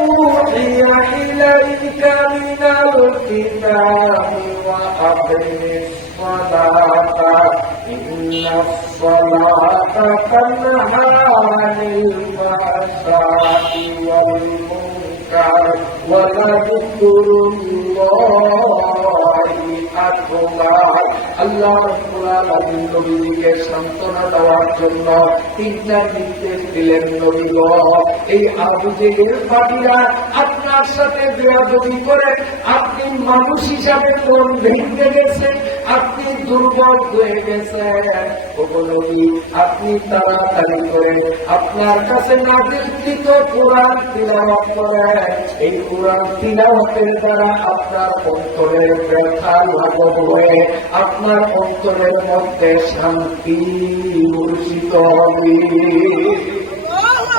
أوحي إليك من الكتاب وأقم الصلاة إن الصلاة تنهى عن الفحشاء والمنكر ولذكر الله أكبر আল্লাহ রাব্বুল আলামিন নবীকে সান্ত্বনা দেওয়ার জন্য তিনটা নির্দেশ দিলেন। নবী গো, এই আবু জেহেল পাপীরা আপনার সাথে বেয়াদবি করে আপনি মানুষ হিসাবে মন ভেঙে গেছেন, আপনি দুর্বল হয়ে গেছেন। ওগো নবী, আপনি তাড়াতাড়ি করে আপনার কাছে নাযিলকৃত কোরআন তিলাওয়াত করেন। এই কোরআন তিলাওয়াতের দ্বারা আপনার অন্তরের ব্যথা লাঘব হয়ে আপনার অন্তরের মধ্যে শান্তি বর্ষিত হবে।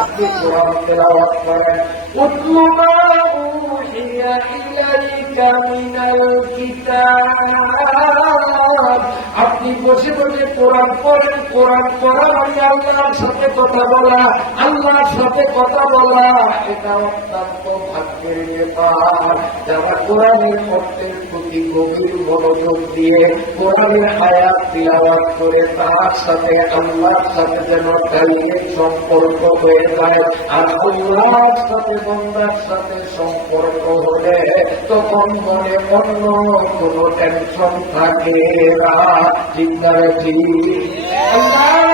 আপনি কোরআন তেলাওয়াত করেন। উতলু মা উহিয়া ইলাইকা মিনাল কিতাব, আপনি বসে বসে কোরআন পড়েন। কোরআন পড়া মানে আল্লাহর সাথে কথা বলা, আল্লাহর সাথে কথা বলা। এটা অত্যন্ত ভাগ্যের ব্যাপার যারা কোরআনের অর্থের প্রতি গভীর মনোযোগ দিয়ে কোরআনের আয়াত তিলাওয়াত করে তার সাথে আল্লাহর সাথে যেন ডাইরেক্ট সম্পর্ক হয়ে যায়। আর আল্লাহর সাথে বান্দার সাথে সম্পর্ক হলে তখন মনে অন্য কোনো টেনশন থাকে না। ঠিক না ঠিক? আল্লাহ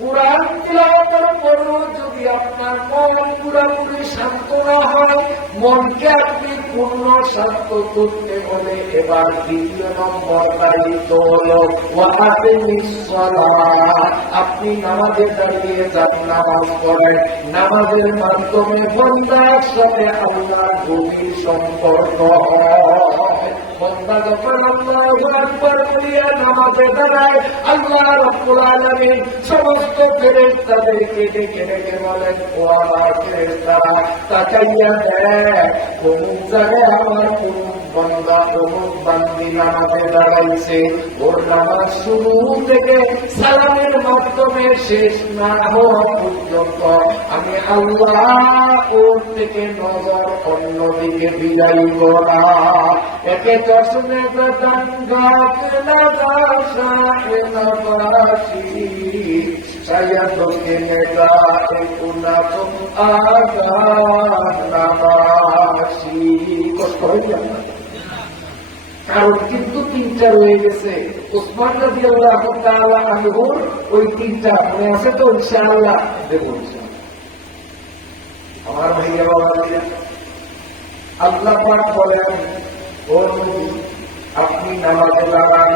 কোরআন তিলাওয়াতের পরও যদি আপনার মন পুরোপুরি শান্ত না হয়, মনকে আপনি পূর্ণ শান্ত করতে হলে এবার দ্বিতীয় নম্বর দায়িত্ব হলো ওয়াকিমিস সালাহ। আপনি নামাজে দাঁড়িয়ে যান, নামাজ পড়েন। নামাজের মাধ্যমে বান্দার সাথে আল্লাহর গভীর সম্পর্ক হয়। বান্দা যখন আল্লাহু আকবার বলিয়া নামাজে দাঁড়ায়, আল্লাহ রাব্বুল আলামিন সমস্ত ফেরেশতাদেরকে ডেকে ডেকে বলেন, ও আমার ফেরেশতারা, তাকাইয়া দেখ অমুক জায়গায় আমার অমুক বান্দা অমুক বান্দি নামাজে দাঁড়াইছে। ওর নামাজ শুরু থেকে সালামের মাধ্যমে শেষ না হওয়া পর্যন্ত আমি আল্লাহ ওর থেকে নজর অন্যদিকে বিলাইব না। একে চশমে গাত লাগা শাহে নবাসী সায়াদকে নেগা কুনাতুম আগার নাবাসী। কষ্ট হয়ে যাবে কারণ কিন্তু তিনটা রয়ে গেছে। উসমান রাদিয়াল্লাহু তাআলা আনহুর ওই তিনটা মনে আছে তো? ইনশাআল্লাহ দেবো। আমার ভাইয়া বাবারা, আল্লাহ পাক বলেন, ও নবী আপনি নামাজে দাঁড়ান।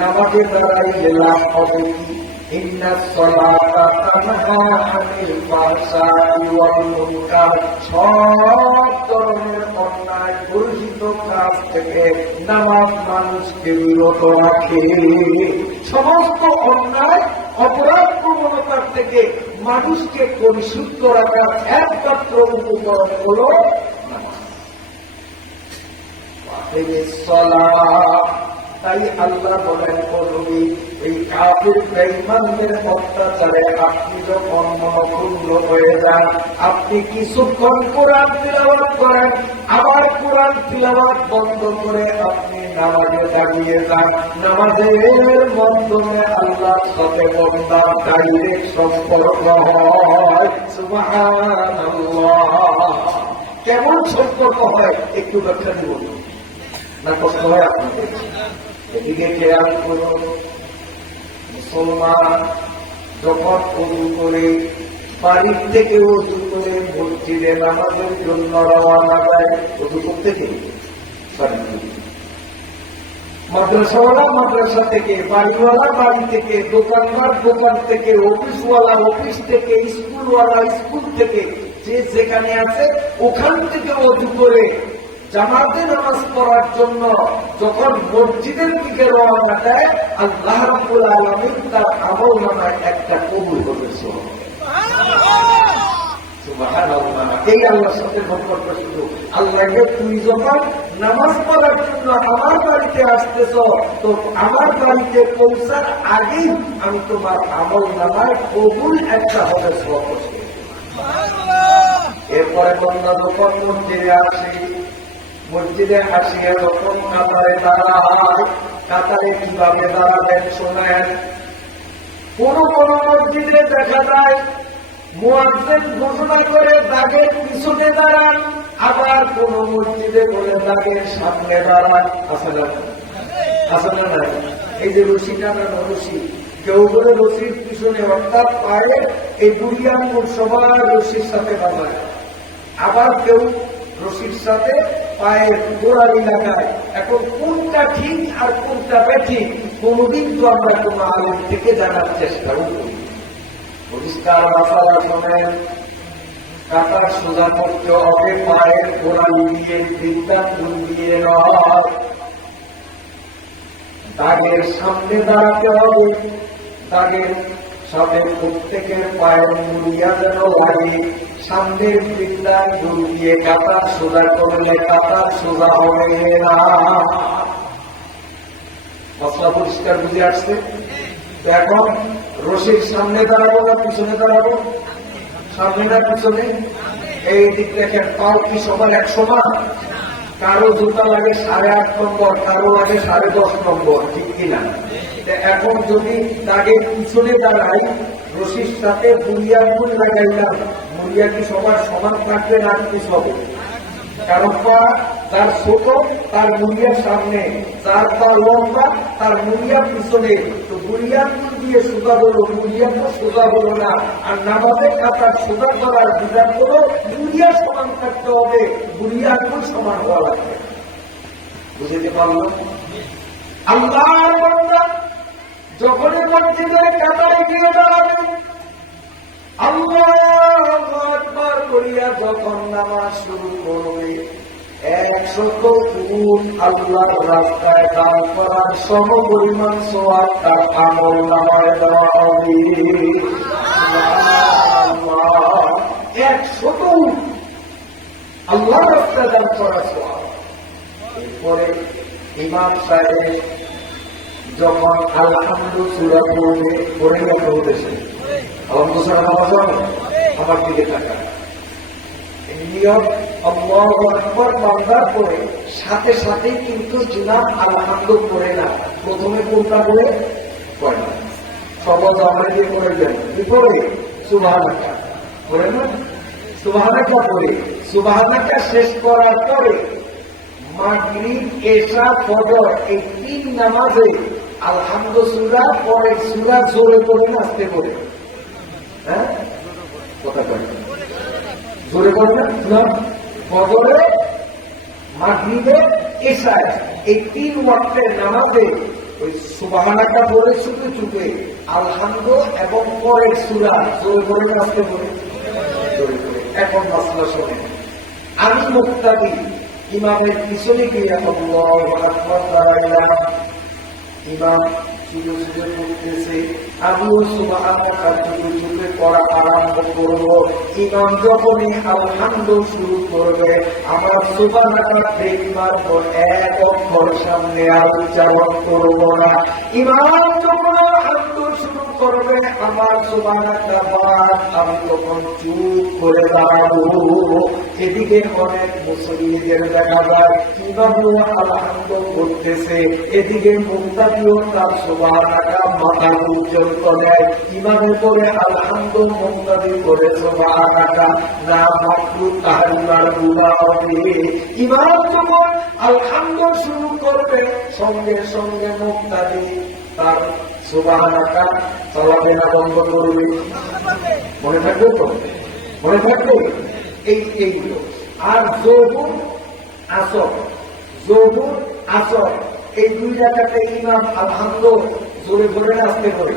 নামাজে দাঁড়াইলে লাভ হবে কি? ইন্নাস সালাতা তানহা আনিল ফাহশাই ওয়াল মুনকার, সব ধরনের অন্যায় বর্জিত কাজ থেকে নামাজ মানুষকে বিরত রাখে। সমস্ত অন্যায় অপরাধ প্রবণতার থেকে মানুষকে পরিশুদ্ধ রাখার একমাত্র উপকরণ হল নামাজ। তাই আল্লাহ বলেন, ও নবী এই কাফির বেঈমানদের অত্যাচারে আপনি যখন মনোক্ষুণ্ণ হয়ে যান, আপনি কিছুক্ষণ কোরআন তিলাওয়াত করেন, আবার কোরআন তিলাওয়াত বন্ধ করে আপনি নামাজে দাঁড়িয়ে যান। নামাজের মাধ্যমে আল্লাহর সাথে বান্দার ডাইরেক্ট সম্পর্ক হয়। সুবহানাল্লাহ। কেমন সম্পর্ক হয় একটু ব্যাখ্যা দিব না? কষ্ট হয় আপনাদের? এদিকে খেয়াল করুন। মুসলমান যখন ওযু করে বাড়ির থেকে ওযু করে মসজিদে নামাজের জন্য রওনা দেয়, ওযু করতে গিয়ে মাদ্রাসাওয়ালা মাদ্রাসা থেকে, বাড়িওয়ালা বাড়ি থেকে, দোকানদার দোকান থেকে, অফিসওয়ালা অফিস থেকে, স্কুলওয়ালা স্কুল থেকে, যে যেখানে আছে ওখান থেকে ওযু করে জামাতে নামাজ পড়ার জন্য যখন মসজিদের দিকে রওনা দেয়, আল্লাহ রাব্বুল আলামিন তার আমলনামায় একটা কবুল করেছে। সুবহানাল্লাহ। এই আল্লাহর সাথে সম্পর্ক শুধু আল্লাহকে, তুই যখন নামাজ পড়ার জন্য আমার বাড়িতে আসতেছ, তো আমার বাড়িতে পৌঁছার আগেই আমি তোমার আমলনামায় কবুল একটা হবে। সুবহানাল্লাহ। এরপরে বন্ধা যখন মসজিদে আসিয়া যখন কাতারে দাঁড়ায়, কাতারে কিভাবে দাঁড়াবেন শোনেন। কোন কোন মসজিদে দেখা যায় মুয়াজ্জিন ঘোষণা করে দাগের পিছনে দাঁড়ান, আবার কোন মসজিদে বলে দাগের সামনে দাঁড়ান। আছে না নাই? এই যে রশি টানানো রশি, কেউ বলে রশির পিছনে, অর্থাৎ পায়ে এই বুড়ি আঙুল সবার রশির সাথে বাঁধায়, আবার কেউ রশির সাথে পায়ের গোড়ালি লাগায়। এখন কোনটা ঠিক আর কোনটা বেঠিক কোনদিন তো আমরা কোন আলেম থেকে জানার চেষ্টাও করি। পরিষ্কার মাসালা শোনেন, কাতার সোজা করতে হবে পায়ের গোড়ালি দিয়ে, বৃদ্ধাঙ্গুল দিয়ে নয়। দাগের সামনে দাঁড়াতে হবে, দাগের সাথে প্রত্যেকের পায়ের মুড়িয়া যেন লাগে। সামনের বৃদ্ধাঙ্গুল দিয়ে কাতার সোজা করলে কাতার সোজা হবে না। মশলা পরিষ্কার বুঝে আসছে? এখন রশির সামনে দাঁড়াবো না পিছনে দাঁড়াবো? সামনে না পিছনে? এই দিক দেখেন, পাও কি সবার 100 না? কারো জুতা লাগে 8.5 নম্বর, কারো লাগে 10.5 নম্বর, ঠিক কিনা? এখন যদি দাগের পিছনে দাঁড়াই, রশির সাথে বুড়িয়া ফুল লাগাইলাম, বুড়িয়া কি সবার সমান থাকবে না কিছু হবে? কারণ পা তার ছোট, তার মুড়িয়ার সামনে, তার পা লম্বা, তার মুড়িয়ার পিছনে। তো বুড়িয়ার ফুল দিয়ে সোজা হলো, বুড়িয়া তো সোজা হলো না। আর নামাজের কাতার সোজা করার বিধান হলো বুড়িয়া সমান থাকতে হবে, বুড়িয়ার ফুল সমান হওয়া লাগবে। বুঝতে পারল? আল্লাহর বান্দা যখনই মসজিদের কাতারে গিয়ে দাঁড়াবে, আল্লাহু আকবার করিয়া যখন নামাজ শুরু করবে, 100 উট আল্লাহর রাস্তায় দান করার সম পরিমাণ সওয়াব তার আমল নামায় দেওয়া হবে। 100 উট আল্লাহর রাস্তায় দান করার সওয়াব। এরপরে ইমাম সাহেব যখন আলহামদুলিল্লাহ সূরা পড়বে, পড়ে গেছে উদ্দেশ্যে আমার দিকে থাকা নিয়ম আল্লাহু আকবার বান্দার করে সাথে সাথে কিন্তু ইমাম আলহামদুলিল্লাহ পড়ে না, প্রথমে কোনটা বলে পড়ে না। সবজ আমরা দিয়ে পড়ে দেন কি পড়ে? সুবহানাল্লাহ পড়ে না? সুবহানাল্লাহ পড়ে, সুবহানাল্লাহ শেষ করার পরে মাগরিব, এশা, ফজর এই 3 নামাজে আলহামদুলিল্লাহ পরে সূরা জোরে পড়ে না আস্তে পড়ে? হ্যাঁ, কথা বলে জোরে পড়বেন না? ফজরে, মাগরিবে, এশায় এই 3 ওয়াক্তের নামাজে ওই সুবহানাল্লাহ পড়ে চুপে চুপে আলহামদুলিল্লাহ এবং পরের সূরা জোরে পড়ে না আস্তে পড়ে? জোরে পড়ে। এখন মাসলা শোনেন, আমি মুক্তাদি ইমামের পিছনে গিয়ে আল্লাহু আকবার দাঁড়াইলাম, ইমাম চুপে চুপে পড়তেছে, আমিও সুবহানাল্লাহ চুপে চুপে পড়া আরম্ভ করবো। ইমাম যখনই আলহামদুলিল্লাহ শুরু করবে, আমার সুবহানাল্লাহ দেখবার পর এক অক্ষর সামনে আর উচ্চারণ করবো না। ইমাম যখন আলহামদুলিল্লাহ শুরু করবে, আমার সুবহানাল্লাহ আমি তখন চুপ করে দাঁড়াবো। এদিকে অনেক মুসল্লিদের দেখা যায় ইমামও আলহামদুলিল্লাহ করতেছে, এদিকে মুক্তাদিও তার সুবহানাল্লাহ মাথা উজ্জ্বল করে, ইমামের পরে আলহামদুলিল্লাহ মুক্তাদি করে সুবহানাল্লাহ না মাকরু তাহরিমার গুনাহ হবে। ইমাম যখন আলহামদুলিল্লাহ শুরু করবে, সঙ্গে সঙ্গে মুক্তাদি তার সুবহানাল্লাহ চলাবে না বন্ধ করবে। মনে থাকবে তো? মনে থাকবে এইগুলো। আর যোহর আসর, যোহর আসর এই 2 রাকাতে ইমাম আলহামদুলিল্লাহ জোরে জোরে আসতে করে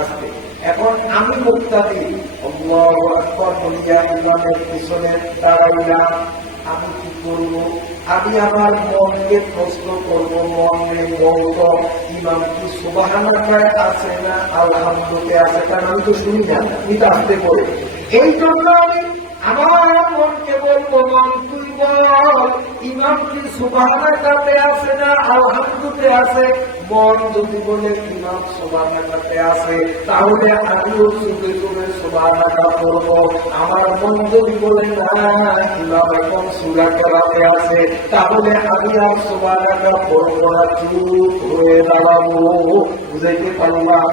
আসতে। এখন আমি মুক্তাদি আল্লাহু আকবার বলিয়া ইমামের পিছনে দাঁড়াইলাম, আমি কি করব? আমি আমার মনকে প্রশ্ন করব, মনে বলতো ইমাম কি সুবহানাল্লাহ আছে না আলহামদুলিল্লাহ আছে? কারণ আমি তো শুনি না, আমি তো আসতে করে। এই জন্য আমি আমার মনকে বলবো, মন তুই বল ইমাম কি সুবহানাল্লাহ আছে না আলহামদুলিল্লাহ আছে? মন যদি বলে ইমাম সুবহানাল্লাহতে আছে, তাহলে আমিও চুপে চুপে সুবহানাল্লাহ পড়ব। আমার মন যদি বলে না ইমাম এখন সূরা কেরাতে আছে, তাহলে আমি আর সুবহানাল্লাহ পড়ব না, চুপ হয়ে দাঁড়াবো। বুঝাইতে পারলাম?